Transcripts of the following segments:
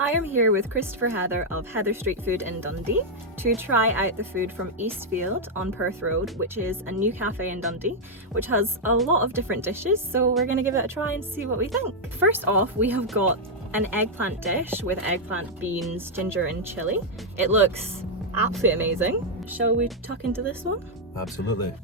I am here with Christopher Heather of Heather Street Food in Dundee to try out the food from Eastfield on Perth Road, which is a new cafe in Dundee, which has a lot of different dishes, so we're going to give it a try and see what we think. First off, we have got an eggplant dish with eggplant, beans, ginger and chilli. It looks absolutely amazing. Shall we tuck into this one? Absolutely.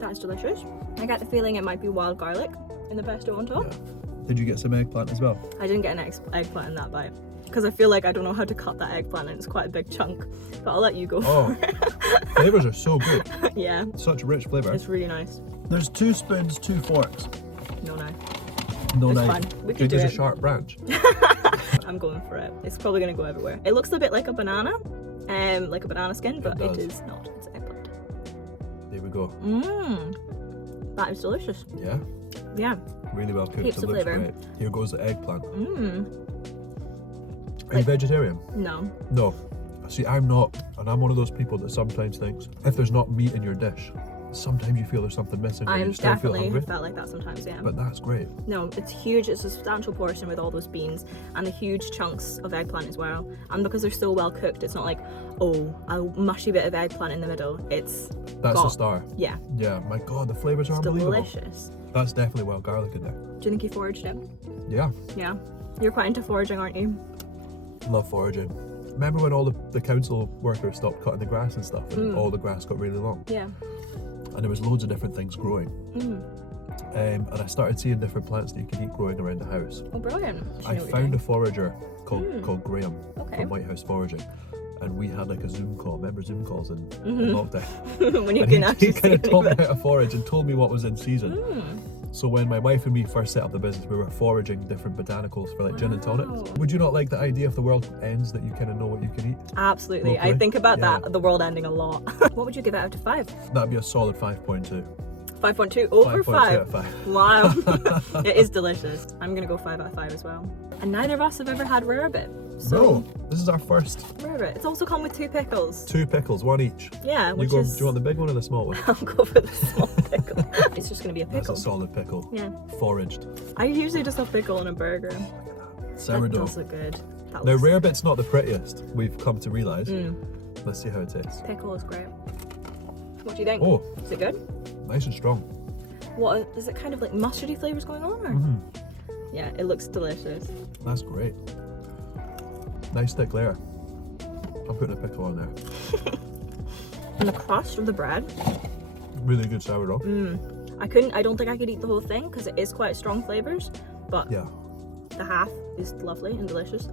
That's delicious. I get the feeling it might be wild garlic in the pesto on top. Yeah. Did you get some eggplant as well? I didn't get an eggplant in that bite because I feel like I don't know how to cut that eggplant and it's quite a big chunk, but I'll let you go. Oh, flavours are so good. Yeah. Such a rich flavour. It's really nice. There's 2 spoons, 2 forks. No knife. No It's knife. fine. We can do There's it. a sharp branch. I'm going for it. It's probably going to go everywhere. It looks a bit like a banana, like a banana skin, but it is not. It's eggplant. There we go. That is delicious. Yeah? Yeah. Really well cooked. Heaps It of looks flavour. great. Here goes the eggplant. Are you Like- vegetarian? No. No. See, I'm not, and I'm one of those people that sometimes thinks if there's not meat in your dish, sometimes you feel there's something missing or I'm you still feel definitely hungry. felt like that sometimes, yeah. But that's great. No, it's huge. It's a substantial portion with all those beans and the huge chunks of eggplant as well. And because they're so well cooked, it's not like, oh, a mushy bit of eggplant in the middle. It's That's got, a star. Yeah, Yeah, my God, the flavours are it's unbelievable. delicious. That's definitely wild garlic in there. Do you think you foraged it? Yeah, Yeah. You're quite into foraging, aren't you? love foraging. Remember when all the council workers stopped cutting the grass and stuff and all the grass got really long? Yeah. And there was loads of different things growing. And I started seeing different plants that you can eat growing around the house. Oh, brilliant. I found a forager called Graham Okay. from White House Foraging. And we had like a Zoom call. Remember Zoom calls in lockdown? When you And can he actually kind of see taught me it. how to forage and told me what was in season. So when my wife and me first set up the business, we were foraging different botanicals for like gin and tonics. Wow. Would you not like the idea if the world ends that you kind of know what you can eat? Absolutely. I Locally? think about Yeah. that, the world ending a lot. What would you give it out of 5? That'd be a solid 5.2. 5.2 over 5.2 5. out of 5. Wow. It is delicious. I'm going to go 5 out of 5 as well. And neither of us have ever had rarebit. So, No, this is our first. rarebit. It's also come with 2 pickles. 2 pickles, 1 each. Yeah, You which go, is... do you want the big one or the small one? I'll go for the small pickle. It's just going to be a That's pickle. a solid pickle. Yeah. Foraged. I usually just have pickle on a burger. That Sourdough. does look good. That Now, looks- rarebit's not the prettiest, we've come to realise. Let's see how it tastes. Pickle is great. What do you think? Oh, Is it good? nice and strong. What is it? Kind of like mustardy flavors going on, or? Yeah, it looks delicious. That's great. Nice thick layer. I'm putting a pickle on there. And the crust of the bread. Really good sourdough. I don't think I could eat the whole thing because it is quite strong flavors, but Yeah, the half is lovely and delicious.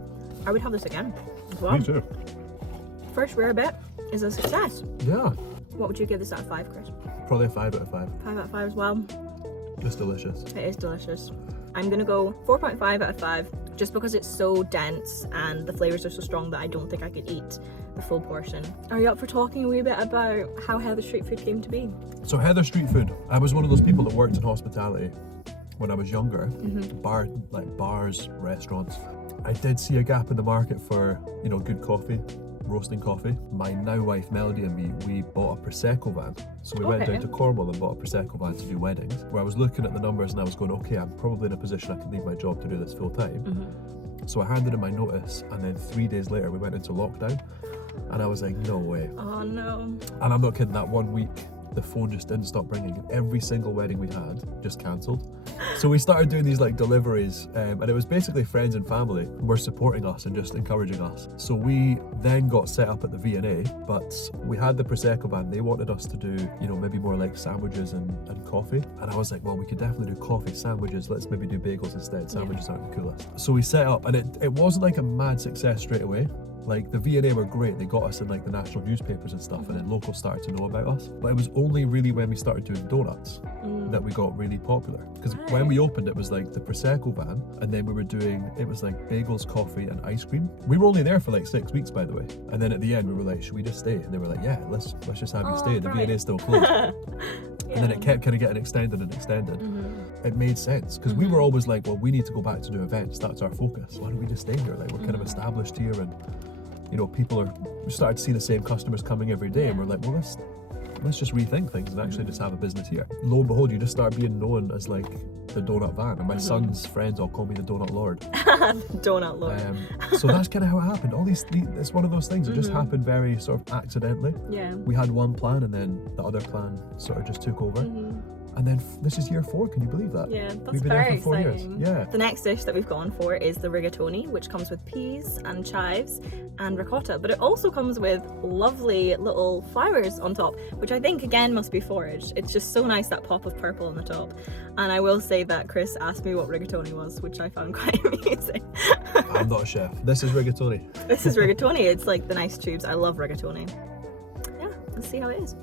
I would have this again as well. me too. First rarebit is a success. Yeah, What would you give this out of 5, Chris? probably a 5 out of 5. 5 out of 5 as well. It's delicious. It is delicious. I'm gonna go 4.5 out of 5 just because it's so dense and the flavors are so strong that I don't think I could eat the full portion. Are you up for talking a wee bit about how Heather Street Food came to be? So Heather Street Food, I was one of those people that worked in hospitality when I was younger. Bars, restaurants. I did see a gap in the market for, good coffee, roasting coffee. My now wife Melody and me, we bought a Prosecco van. So we went Okay. down to Cornwall and bought a Prosecco van to do weddings, where I was looking at the numbers and I was going, okay, I'm probably in a position I can leave my job to do this full time. So I handed in my notice, and then 3 days later we went into lockdown, and I was like, no way. Oh no. And I'm not kidding, that 1 week the phone just didn't stop ringing, and every single wedding we had just cancelled. So we started doing these like deliveries, and it was basically friends and family were supporting us and just encouraging us. So we then got set up at the V&A, but we had the Prosecco van. They wanted us to do, maybe more like sandwiches and coffee. And I was like, well, we could definitely do coffee, sandwiches. Let's maybe do bagels instead. Sandwiches aren't the coolest. So we set up, and it wasn't like a mad success straight away. Like the V&A were great, they got us in like the national newspapers and stuff, and then locals started to know about us. But it was only really when we started doing donuts that we got really popular. Because when we opened, it was like the Prosecco van, and then we were doing, it was like bagels, coffee and ice cream. We were only there for like 6 weeks, by the way. And then at the end we were like, should we just stay? And they were like, yeah, let's just have you stay. The V&A is still closed. And then it kept kind of getting extended and extended. It made sense because we were always like, well, we need to go back to do events. That's our focus. Why don't we just stay here? Like we're kind of established here, and we started to see the same customers coming every day, and we're like, well, let's just rethink things and actually just have a business here. Lo and behold, you just start being known as like the donut van, and my son's friends all call me the Donut Lord. Donut Lord. So that's kind of how it happened. It's one of those things. It just happened very sort of accidentally. Yeah. We had one plan, and then the other plan sort of just took over. And then this is year 4. Can you believe that? Yeah, that's We've been very there for 4 exciting. years. Yeah. The next dish that we've gone for is the rigatoni, which comes with peas and chives and ricotta, but it also comes with lovely little flowers on top, which I think again must be foraged. It's just so nice, that pop of purple on the top. And I will say that Chris asked me what rigatoni was, which I found quite amusing. I'm not a chef. This is rigatoni. This is rigatoni. It's like the nice tubes. I love rigatoni. Yeah, let's see how it is.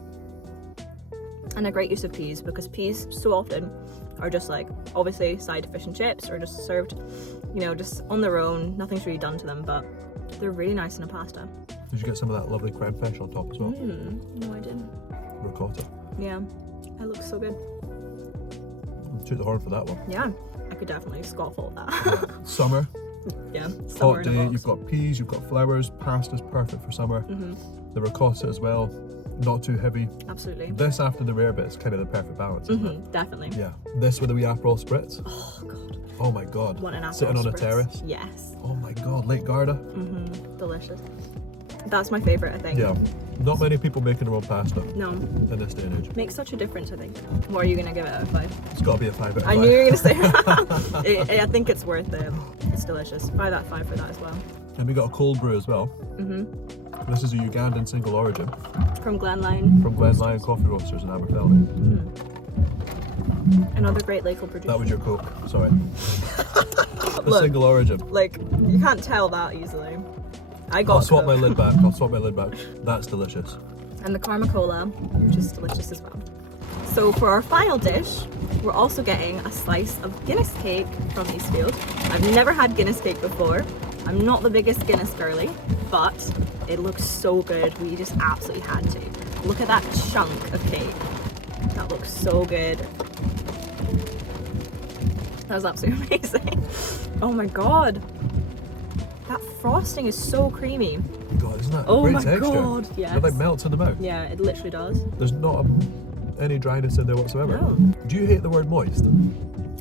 And a great use of peas, because peas so often are just like, obviously side to fish and chips, or just served, you know, just on their own. Nothing's really done to them, but they're really nice in a pasta. Did you get some of that lovely creme fraiche on top as well? No, I didn't. Ricotta. Yeah, it looks so good. Toot the horn for that one. Yeah, I could definitely scoff all of that. Summer. Yeah, Hot day. You've got peas. You've got flowers. Pasta's perfect for summer. The ricotta as well. Not too heavy. Absolutely. This after the rare bit is kind of the perfect balance, isn't it? Definitely. Yeah. This with a wee Aperol spritz. Oh god. Oh my god. Want an Aperol Sitting on a spritz. terrace. Yes. Oh my god. Lake Garda. Delicious. That's my favourite, I think. Yeah. Not many people making their own pasta No. in this day and age. Makes such a difference, I think. What are you going to give it out of 5? It's got to be a 5 out of 5. I knew you were going to say I think it's worth it. It's delicious. 5 out of 5 for that as well. And we got a cold brew as well. This is a Ugandan single origin From Glenline. from Glenline Coffee Roasters in Aberfeldy. Another great local producer. That was your Coke. Sorry. A Look. single origin. Like, you can't tell that easily. I got I'll swap my Coke. lid back. That's delicious. And the Karma Cola, which is delicious as well. So for our final dish, we're also getting a slice of Guinness cake from Eastfield. I've never had Guinness cake before. I'm not the biggest Guinness girly, but it looks so good. We just absolutely had to. Look at that chunk of cake. That looks so good. That was absolutely amazing. Oh my god. That frosting is so creamy. God, isn't that Oh great my texture? god, yes. It like melts in the mouth. Yeah, it literally does. There's not any dryness in there whatsoever. No. Do you hate the word moist?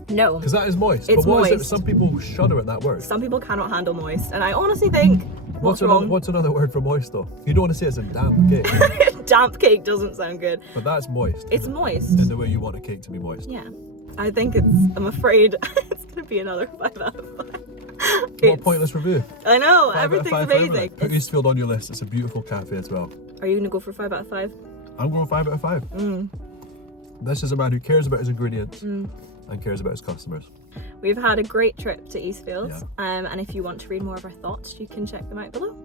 No. Because that is moist. It's but what is it? moist. Some people shudder at that word. Some people cannot handle moist, and I honestly think, what's wrong? What's another word for moist though? You don't want to say it's a damp cake, Damp cake doesn't sound good. but that's moist. It's moist. In the way you want a cake to be moist. Yeah. I think I'm afraid it's going to be another 5 out of 5. What a pointless review. I know, 5 out of everything's 5 for amazing. everything. Put Eastfield on your list. It's a beautiful cafe as well. Are you going to go for 5 out of 5? I'm going 5 out of 5. This is a man who cares about his ingredients and cares about his customers. We've had a great trip to Eastfield, Yeah. and if you want to read more of our thoughts, you can check them out below.